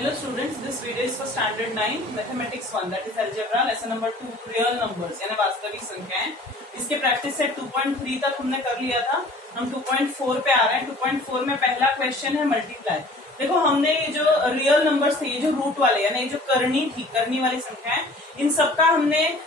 Hello students, this video is for standard 9 mathematics 1 that is algebra lesson number 2 real numbers यानी वास्तविक संख्याएं। इसके practice set 2.3 तक हमने कर लिया था। हम 2.4 पे आ रहे हैं। 2.4 में पहला क्वेश्चन है मल्टीप्लाई। देखो हमने ये जो रियल नंबर्स थे, ये जो रूट वाले यानी जो करनी वाली संख्याएं, इन सबका हमने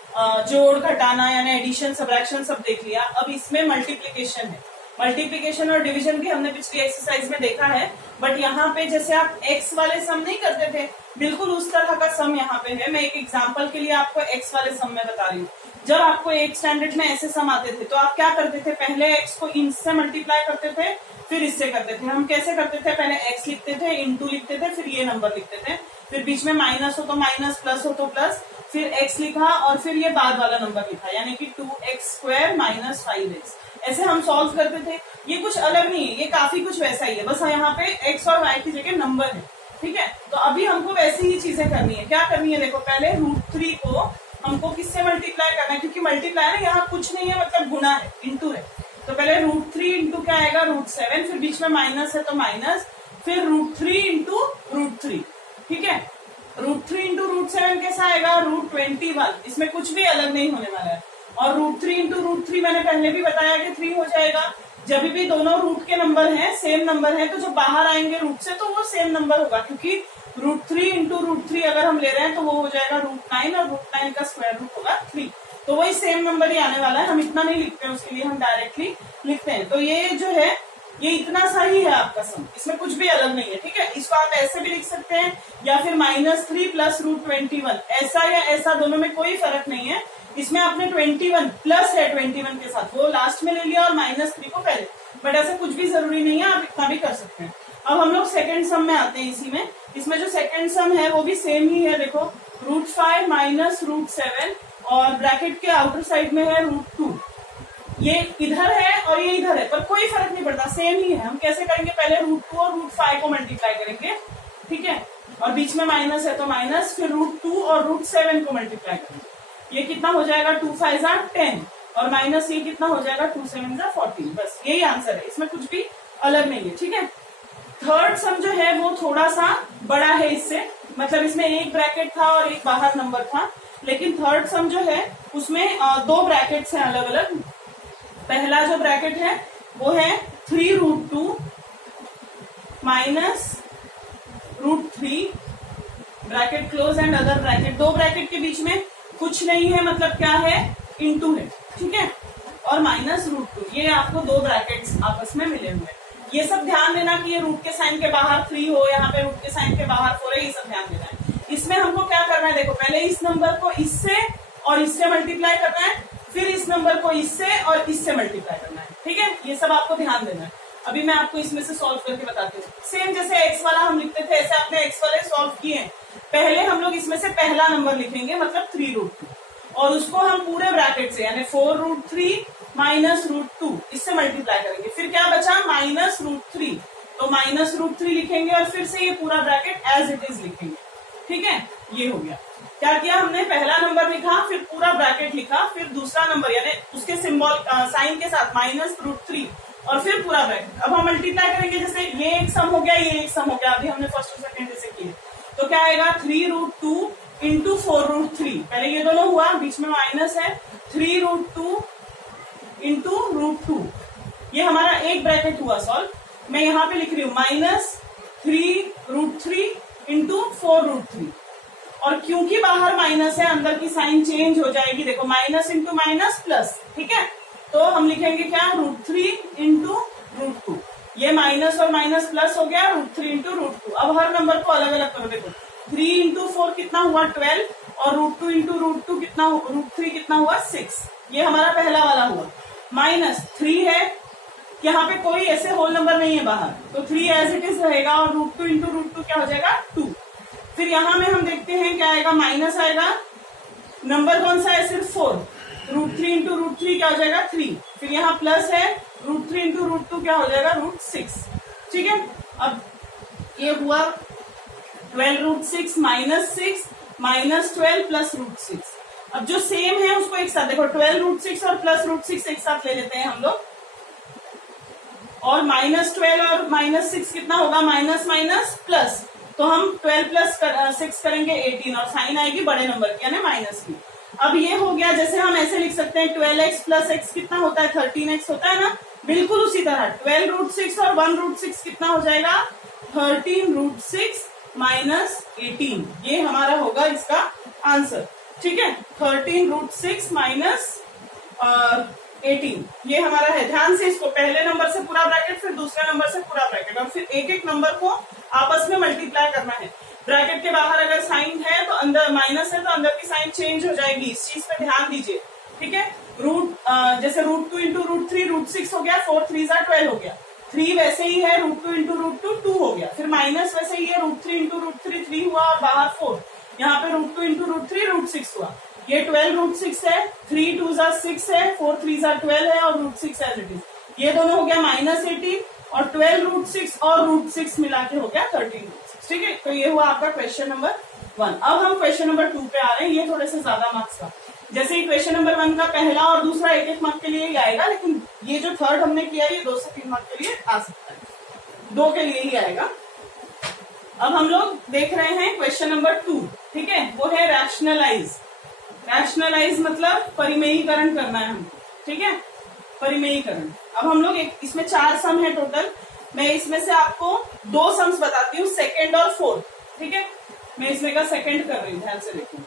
जोड़ घटाना यानी एडिशन सब्ट्रैक्शन सब देख लिया। अब इसमें मल्टीप्लीकेशन है। मल्टीप्लिकेशन और डिवीजन भी हमने पिछली एक्सरसाइज में देखा है, बट यहाँ पे जैसे आप एक्स वाले सम नहीं करते थे, बिल्कुल उस तरह का सम यहाँ पे है। मैं एक एग्जांपल के लिए आपको एक्स वाले सम में बता रही हूँ। जब आपको 8th स्टैंडर्ड में ऐसे सम आते थे तो आप क्या करते थे, पहले एक्स को इनसे मल्टीप्लाई करते थे, फिर इससे करते थे। हम कैसे करते थे, पहले एक्स लिखते थे, इंटू लिखते थे, फिर ये नंबर लिखते थे, फिर बीच में माइनस हो तो माइनस, प्लस हो तो प्लस, फिर एक्स लिखा और फिर ये बाद वाला नंबर लिखा यानी कि 2x² - 5x। ऐसे हम सॉल्व करते थे। ये कुछ अलग नहीं है, ये काफी कुछ वैसा ही है, बस यहाँ पे एक्स और वाई की जगह नंबर है। ठीक है, तो अभी हमको वैसी ही चीजें करनी है। क्या करनी है, देखो पहले √3 को हमको किससे मल्टीप्लाई करना है, क्योंकि मल्टीप्लाई ना यहाँ कुछ नहीं है, मतलब गुणा है, इंटू है। तो पहले √3 इंटू क्या आएगा, √7, फिर बीच में माइनस है तो माइनस, फिर √3 इंटू √3। ठीक है, √3 इंटू √7 कैसा आएगा, √21। इसमें कुछ भी अलग नहीं होने वाला है। और √3 इंटू √3 मैंने पहले भी बताया कि 3 हो जाएगा। जब भी दोनों रूट के नंबर हैं, सेम नंबर है, तो जो बाहर आएंगे रूट से तो वो सेम नंबर होगा, क्योंकि √3 इंटू √3 अगर हम ले रहे हैं तो वो हो जाएगा √9 और √9 का स्क्वायर रूट होगा 3। तो वही सेम नंबर ही आने वाला है। हम इतना नहीं लिखते हैं, उसके लिए हम डायरेक्टली लिखते हैं। तो ये जो है, ये इतना सही है आपका सम, इसमें कुछ भी अलग नहीं है। ठीक है, इसको आप ऐसे भी लिख सकते हैं या फिर -3 प्लस √21, ऐसा या ऐसा, दोनों में कोई फर्क नहीं है। इसमें आपने 21 प्लस है 21 के साथ, वो लास्ट में ले लिया और -3 को पहले, बट ऐसा कुछ भी जरूरी नहीं है, आप इतना भी कर सकते हैं। अब हम लोग सेकंड सम में आते हैं। इसी में, इसमें जो सेकंड सम है वो भी सेम ही है। देखो √5 - √7 और ब्रैकेट के आउटर साइड में है √2। ये इधर है और ये इधर है, पर कोई फर्क नहीं पड़ता, सेम ही है। हम कैसे करेंगे, पहले √2 और √5 को मल्टीप्लाई करेंगे। ठीक है, और बीच में माइनस है तो माइनस, फिर √2 और √7 को मल्टीप्लाई करेंगे। ये कितना हो जाएगा, 2 5 10, और माइनस ये कितना हो जाएगा, 2 7 14। बस यही आंसर है, इसमें कुछ भी अलग नहीं है। ठीक है, थर्ड सम जो है वो थोड़ा सा बड़ा है इससे, मतलब इसमें एक ब्रैकेट था और एक बाहर नंबर था, लेकिन थर्ड सम जो है उसमें 2 ब्रैकेट्स हैं अलग अलग। पहला जो ब्रैकेट है वो है 3√2 minus √3 bracket close and other bracket. 2 bracket के बीच में कुछ नहीं है, मतलब क्या है, इंटू है। ठीक है, और -√2, ये आपको 2 ब्रैकेट्स आपस में मिले हुए हैं। ये सब ध्यान देना कि ये रूट के साइन के बाहर 3 हो, यहाँ पे रूट के साइन के बाहर 4 है, ये सब ध्यान देना है। इसमें हमको क्या करना है, देखो पहले इस नंबर को इससे और इससे मल्टीप्लाई करना है, फिर इस नंबर को इससे और इससे मल्टीप्लाई करना है। ठीक है, ये सब आपको ध्यान देना है। अभी मैं आपको इसमें से सॉल्व करके बताती हूँ। सेम जैसे एक्स वाला हम लिखते थे, ऐसे आपने एक्स वाले सॉल्व किए हैं। पहले हम लोग इसमें से पहला नंबर लिखेंगे, मतलब 3√2, और उसको हम पूरे ब्रैकेट से यानी 4√3 माइनस √2 इससे मल्टीप्लाई करेंगे। फिर क्या बचा, -√3, तो -√3 लिखेंगे और फिर से ये पूरा ब्रैकेट एज इट इज लिखेंगे। ठीक है, ये हो गया। क्या किया हमने, पहला नंबर लिखा, फिर पूरा ब्रैकेट लिखा, फिर दूसरा नंबर यानी उसके सिंबल साइन के साथ -√3 और फिर पूरा ब्रैकेट। अब हम मल्टीप्लाई करेंगे, जैसे ये एक सम हो गया, ये एक सम हो गया, अभी हमने फर्स्ट और सेकंड जैसे किए, तो क्या आएगा, 3√2 इंटू 4√3। पहले ये दोनों हुआ, बीच में माइनस है, 3√2 इंटू √2, ये हमारा एक ब्रैकेट हुआ सॉल्व। मैं यहाँ पे लिख रही हूँ -3√3 इंटू 4√3, और क्योंकि बाहर माइनस है, अंदर की साइन चेंज हो जाएगी। देखो माइनस इंटू माइनस प्लस। ठीक है, तो हम लिखेंगे क्या, √3 इंटू √2। ये माइनस और माइनस प्लस हो गया, √3 इंटू √2। अब हर नंबर को अलग अलग करो। देखो 3 इंटू 4 कितना हुआ, 12, और √2 इंटू √2 कितना, √3 कितना हुआ, 6। ये हमारा पहला वाला हुआ। -3 है, यहाँ पे कोई ऐसे होल नंबर नहीं है बाहर, तो 3 एज इट इज रहेगा, और √2 इंटू √2 क्या हो जाएगा, 2। फिर यहाँ में हम देखते हैं क्या आएगा, माइनस आएगा, नंबर कौन सा है, सिर्फ 4, √3 इंटू √3 क्या हो जाएगा, 3। फिर यहाँ प्लस है, √3 इंटू √2 क्या हो जाएगा, √6। ठीक है, अब ये हुआ 12√6 -6 -12 प्लस √6। अब जो सेम है उसको एक साथ देखो, 12√6 और प्लस √6 एक साथ ले लेते हैं हम लोग, और -12 और -6 कितना होगा, माइनस माइनस प्लस, तो हम 12 प्लस 6 करेंगे 18 और साइन आएगी बड़े नंबर की यानी माइनस की। अब ये हो गया, जैसे हम ऐसे लिख सकते हैं 12x प्लस एक्स कितना होता है 13x होता है ना, बिल्कुल उसी तरह 12√6 और 1√6 कितना हो जाएगा 13√6 माइनस 18, ये हमारा होगा इसका आंसर। ठीक है, 13√6 माइनस 18 ये हमारा है। ध्यान से इसको पहले नंबर से पूरा ब्रैकेट, फिर दूसरे नंबर से पूरा ब्रैकेट, और फिर एक एक नंबर को आपस में मल्टीप्लाई करना है। ब्रैकेट के बाहर अगर साइन है तो अंदर माइनस है तो अंदर की साइन चेंज हो जाएगी, इस चीज पे ध्यान दीजिए। ठीक है, जैसे √2 इंटू √3 √6 हो गया, 4 3 12 हो गया, 3 वैसे ही है, √2 इंटू √2 2 हो गया, फिर माइनस वैसे ही है, √3 इंटू √3 3 हुआ और बाहर 4, यहाँ पे √2 इंटू √3 √6 हुआ। ये 12√6 है, 3 2 6 है, 4 3 12 है और √6 एज इट इज। ये दोनों हो गया माइनस 18 और 12√6 और √6 मिला के हो गया 13√6। ठीक है, तो ये हुआ आपका क्वेश्चन नंबर 1। अब हम क्वेश्चन नंबर 2 पे आ रहे हैं, ये थोड़े से ज्यादा मार्क्स का। जैसे ही क्वेश्चन नंबर 1 का पहला और दूसरा 1-1 मार्क के लिए ही आएगा, लेकिन ये जो थर्ड हमने किया ये 2 से 3 मार्क के लिए आ सकता है, 2 के लिए ही आएगा। अब हम लोग देख रहे हैं क्वेश्चन नंबर 2। ठीक है, वो है रैशनलाइज। रैशनलाइज मतलब परिमेयीकरण करना है हमको। ठीक है, परिमेयीकरण। अब हम लोग इसमें 4 सम है टोटल, मैं इसमें से आपको 2 सम्स बताती हूँ, सेकेंड और फोर्थ। ठीक है, मैं इसमें का सेकेंड कर रही हूँ, ध्यान से देखो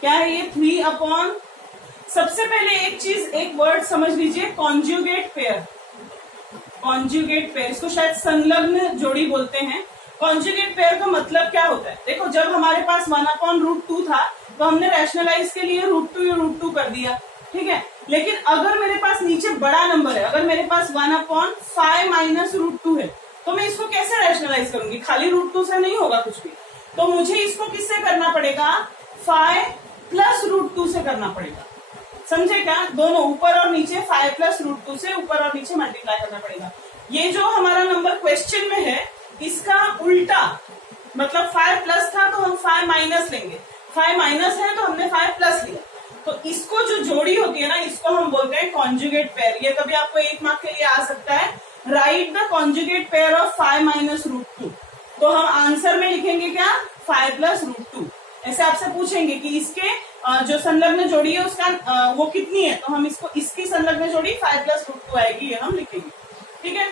क्या है ये 3 सबसे पहले एक चीज, एक वर्ड समझ लीजिए, कॉन्जुगेट पेयर। कॉन्जुगेट पेयर, इसको शायद संलग्न जोड़ी बोलते हैं। कॉन्जुगेट पेयर का मतलब क्या होता है, देखो जब हमारे पास 1/√2 था तो हमने रैशनलाइज के लिए √2 कर दिया। ठीक है, लेकिन अगर मेरे पास नीचे बड़ा नंबर है, अगर मेरे पास 1/5 माइनस √2 है, तो मैं इसको कैसे रैशनलाइज करूंगी, खाली √2 से नहीं होगा कुछ भी, तो मुझे इसको किससे करना पड़ेगा 5 प्लस √2 से करना पड़ेगा। समझे क्या, दोनों ऊपर और नीचे 5 प्लस √2 से ऊपर और नीचे मल्टीप्लाई करना पड़ेगा। ये जो हमारा नंबर क्वेश्चन में है इसका उल्टा, मतलब 5 प्लस था तो हम 5 माइनस लेंगे, 5 माइनस है तो हमने 5 प्लस लिया। तो इसको जो जोड़ी होती है ना, इसको हम बोलते हैं कॉन्जुगेट पेयर। ये कभी आपको 1 मार्क के लिए आ सकता है, right the conjugate pair of 5 minus √2। तो हम आंसर में लिखेंगे क्या 5 प्लस √2। ऐसे आपसे पूछेंगे कि इसके जो संलग्न जोड़ी है उसका वो कितनी है, तो हम इसकी संलग्न जोड़ी 5 प्लस √2 आएगी, ये हम लिखेंगे। ठीक है,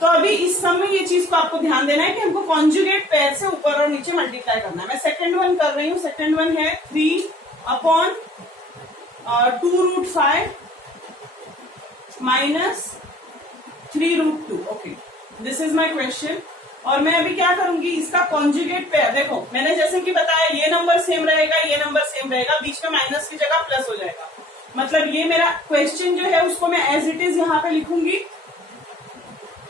तो अभी इस समय ये चीज को आपको ध्यान देना है कि हमको कॉन्जुगेट पेयर से ऊपर और नीचे मल्टीप्लाई करना है। मैं सेकंड वन कर रही हूँ, सेकंड वन है 3/2√5 minus 3√2। Okay, this is my question. और मैं अभी क्या करूंगी, इसका कॉन्जुगेट पेयर, देखो मैंने जैसे कि बताया ये नंबर सेम रहेगा, ये नंबर सेम रहेगा, बीच में माइनस की जगह प्लस हो जाएगा। मतलब ये मेरा क्वेश्चन जो है उसको मैं एज इट इज यहाँ पे लिखूंगी,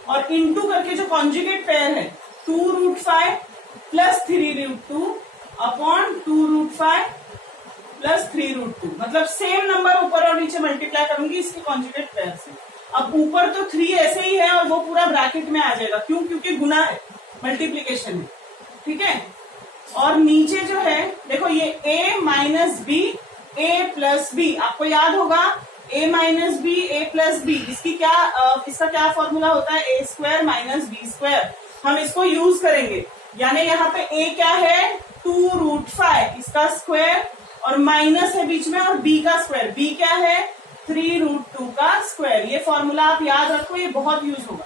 और इनटू करके जो कॉन्जुगेट पेयर है 2√5 प्लस 3√2 अपॉन 2√5 प्लस 3√2, मतलब सेम नंबर ऊपर और नीचे मल्टीप्लाई करूंगी इसके कॉन्जुगेट पेयर से। अब ऊपर तो 3 ऐसे ही है और वो पूरा ब्रैकेट में आ जाएगा, क्यों, क्योंकि गुना है, मल्टीप्लीकेशन है। ठीक है, और नीचे जो है देखो ये a minus B a plus B, आपको याद होगा a minus B a plus B, इसका क्या फॉर्मूला होता है a² माइनस b²। हम इसको यूज करेंगे, यानी यहाँ पे a क्या है 2√5 इसका स्क्वायर और माइनस है बीच में, और b का स्क्वायर, b क्या है 3√2 का स्क्वायर। ये फॉर्मूला आप याद रखो, ये बहुत यूज होगा।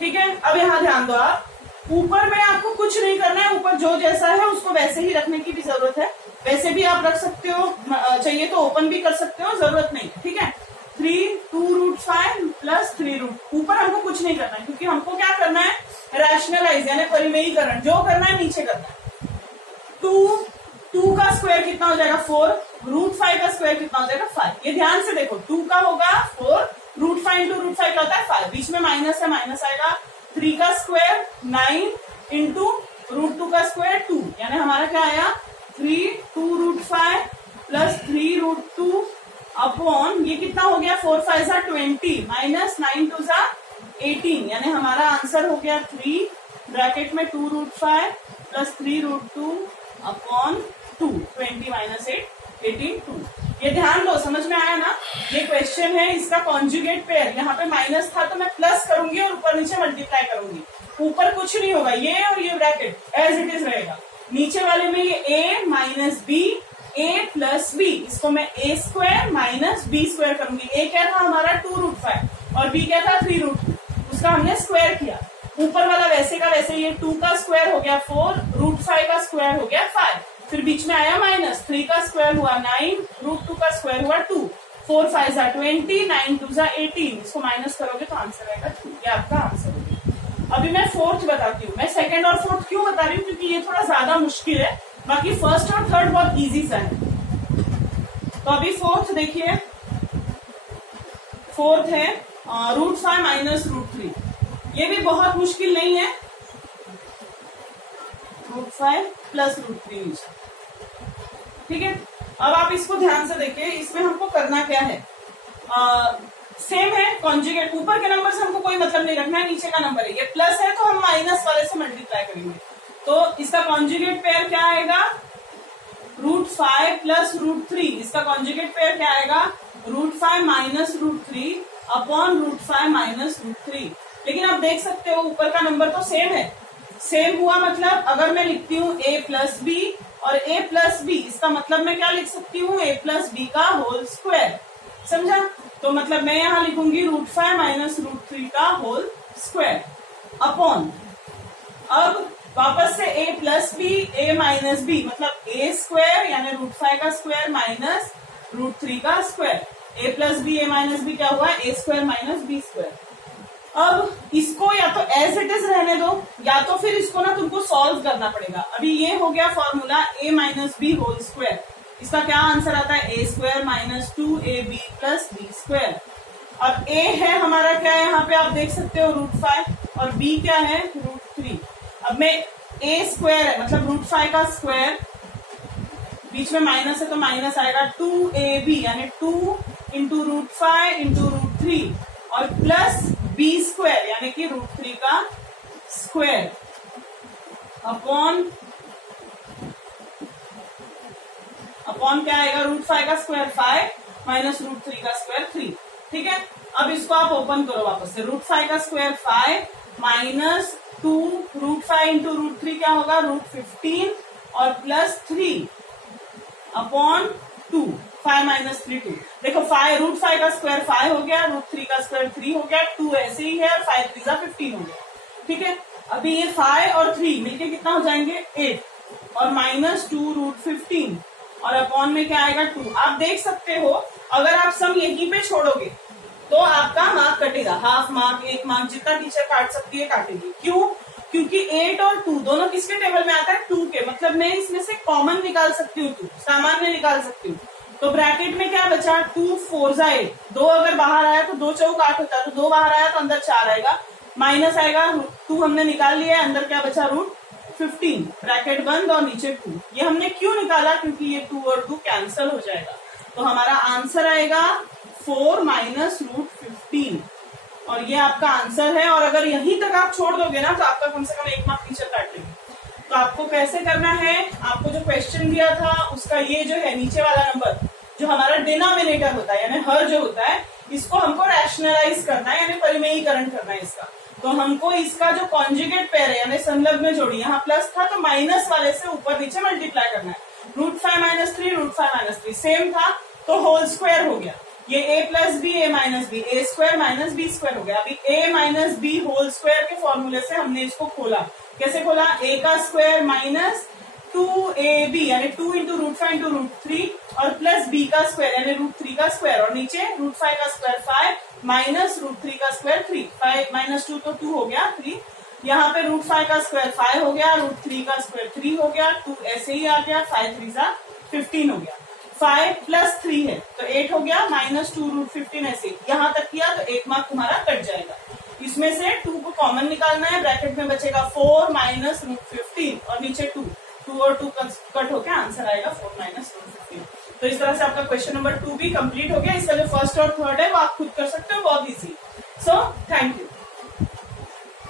ठीक है, अब यहाँ ध्यान दो, आप ऊपर में आपको कुछ नहीं करना है, ऊपर जो जैसा है उसको वैसे ही रखने की भी जरूरत है। वैसे भी आप रख सकते हो, चाहिए तो ओपन भी कर सकते हो, जरूरत नहीं। ठीक है, 2√5 प्लस 3√2, ऊपर हमको कुछ नहीं करना है, क्योंकि हमको क्या करना है रैशनलाइज यानी परिमेयीकरण, जो करना है नीचे करना है। 2 का स्क्वायर कितना हो जाएगा 4, √5 का स्क्वायर कितना हो जाएगा 5। ये ध्यान से देखो, 2 का होगा 4, √5 इंटू √5 क्या होता है 5, बीच में माइनस है, माइनस आएगा। 3 का स्क्वायर 9 इंटू √2 का स्क्वायर 2, यानी हमारा क्या आया 3 2√5 प्लस 3√2 अपॉन ये कितना हो गया 4 5 20 माइनस 9 2 18, यानी हमारा आंसर हो गया 3 ब्रैकेट में 2√5 प्लस 3√2 अपॉन 2, 20 माइनस 8 18 2। ये ध्यान दो, समझ में आया ना? ये क्वेश्चन है, इसका कॉन्जुगेट पेयर, यहाँ पे माइनस था तो मैं प्लस करूंगी और ऊपर नीचे मल्टीप्लाई करूंगी। ऊपर कुछ नहीं होगा, ये और ये ब्रैकेट एज इट इज रहेगा। नीचे वाले में ये a minus B, a plus B, इसको मैं a square minus B square करूंगी। a क्या था हमारा 2√5 और b क्या था 3√2, उसका हमने स्क्वायर किया। ऊपर वाला वैसे का वैसे, ये 2 का स्क्वायर हो गया 4, √5 का स्क्वायर हो गया 5, फिर बीच में आया माइनस, 3 का स्क्वायर हुआ 9, √2 का स्क्वायर हुआ 2, 4 5 20, 9 2 18, इसको माइनस करोगे तो आंसर आएगा 2। ये आपका आंसर होगा। अभी मैं फोर्थ बताती हूँ। मैं सेकंड और फोर्थ क्यों बता रही हूँ, क्योंकि ये थोड़ा ज्यादा मुश्किल है, बाकी फर्स्ट और थर्ड बहुत इजी सा है। तो अभी फोर्थ देखिए, फोर्थ है √5 माइनस √3। ये भी बहुत मुश्किल नहीं है, √5 प्लस √3 नीचे, ठीक है। अब आप इसको ध्यान से देखिए, इसमें हमको करना क्या है, सेम है कॉन्जुगेट, ऊपर के नंबर से हमको कोई मतलब नहीं रखना है, नीचे का नंबर है, ये प्लस है तो हम माइनस वाले से मल्टीप्लाई करेंगे। तो इसका कॉन्जुगेट पेयर क्या आएगा, √5 प्लस √3, इसका कॉन्जुगेट पेयर क्या आएगा, √5 माइनस √3 अपॉन √5 माइनस √3। लेकिन आप देख सकते हो ऊपर का नंबर तो सेम है, सेम हुआ मतलब अगर मैं लिखती हूँ a प्लस बी और a प्लस बी, इसका मतलब मैं क्या लिख सकती हूँ, a प्लस बी का होल स्क्वायर, समझा? तो मतलब मैं यहाँ लिखूंगी √5 माइनस √3 का होल स्क्वायर अपॉन, अब वापस से a plus B, a minus B, मतलब a स्क्वायर यानी √5 का स्क्वायर माइनस √3 का square, a plus B, a minus B क्या हुआ, a square minus B square. अब इसको या तो एज इट इज रहने दो, या तो फिर इसको ना तुमको सॉल्व करना पड़ेगा। अभी ये हो गया formula a minus B whole square, इसका क्या आंसर आता है, a square minus 2ab plus B square. और a है हमारा क्या है, यहाँ पे आप देख सकते हो √5 और b क्या है √3। अब मैं a स्क्वायर है मतलब √5 का स्क्वायर, बीच में माइनस है तो माइनस आएगा 2ab यानी 2 इंटू √5 इंटू √3 और प्लस b स्क्वायर यानी कि √3 का स्क्वायर अपॉन क्या आएगा, √5 का स्क्वायर 5 माइनस √3 का स्क्वायर 3, ठीक है। अब इसको आप ओपन करो वापस से, √5 का स्क्वायर 5 माइनस 2 √5 इंटू √3 क्या होगा, √15 और प्लस 3 अपॉन 2, 5 माइनस 3 2। देखो √5 का स्क्वायर 5 हो गया, √3 का स्क्वायर 3 हो गया, 2 ऐसे ही है, 5 3 15 हो गया, ठीक है। अभी ये 5 और 3 मिलके कितना हो जाएंगे 8 और माइनस 2 √15 और अपॉन में क्या आएगा 2। आप देख सकते हो अगर आप सम यहीं पे छोड़ोगे तो आपका मार्क कटेगा, हाफ मार्क, 1 मार्क, जितना टीचर काट सकती है काटेगी। क्यों? क्योंकि 8 और 2 दोनों किसके टेबल में आता है, 2 के, मतलब मैं इसमें से कॉमन निकाल सकती हूँ, 2 सामान्य निकाल सकती हूँ। तो ब्रैकेट में क्या बचा, 2 4 8, 2 अगर बाहर आया तो 2 चौक 8 होता है, तो 2 बाहर आया तो अंदर 4 आएगा, माइनस आएगा, 2 हमने निकाल लिया है, अंदर क्या बचा √15, ब्रैकेट बंद और नीचे 2। ये हमने क्यों निकाला, क्योंकि ये 2 और 2 कैंसिल हो जाएगा, तो हमारा आंसर आएगा 4 माइनस √15 और ये आपका आंसर है। और अगर यहीं तक आप छोड़ दोगे ना तो आपका कम से कम 1 मार्क टीचर काट लेंगे। तो आपको कैसे करना है, आपको जो क्वेश्चन दिया था उसका ये जो है नीचे वाला नंबर जो हमारा डिनोमिनेटर होता है यानी हर जो होता है, इसको हमको रैशनलाइज करना है यानी परिमेयीकरण करना है इसका। तो हमको इसका जो कॉन्जुगेट पेयर है यानी संलग्न जोड़ी, यहाँ प्लस था तो माइनस वाले से ऊपर नीचे मल्टीप्लाई करना है। √5 माइनस 3 √5 माइनस 3 सेम था तो होल स्क्वायर हो गया, ये a plus B a minus B, a square minus B square हो गया। अभी a minus B whole square के फॉर्मूले से हमने इसको खोला, कैसे खोला, a का स्क्वायर माइनस 2ab यानी 2 इंटू √5 इंटू √3 और प्लस b का स्क्वायर यानी √3 का स्क्वायर और नीचे √5 का स्क्वायर 5 माइनस √3 का स्क्वायर 3, 5 माइनस 2 तो 2 हो गया 3, यहाँ पे √5 का स्क्वायर 5 हो गया, √3 का स्क्वायर 3 हो गया, 2 ऐसे ही आ गया, 5 3 15 हो गया, 5 प्लस 3 है तो 8 हो गया, माइनस 2 √15 ऐसे यहाँ तक किया तो 1 मार्क तुम्हारा कट जाएगा। इसमें से 2 को कॉमन निकालना है, ब्रैकेट में बचेगा 4 माइनस √15 और नीचे 2 और 2 कट होकर आंसर आएगा 4 माइनस √15। तो इस तरह से आपका क्वेश्चन नंबर 2 भी कंप्लीट हो गया। इसका जो फर्स्ट और थर्ड है वो आप खुद कर सकते हो, बहुत इजी। So thank you.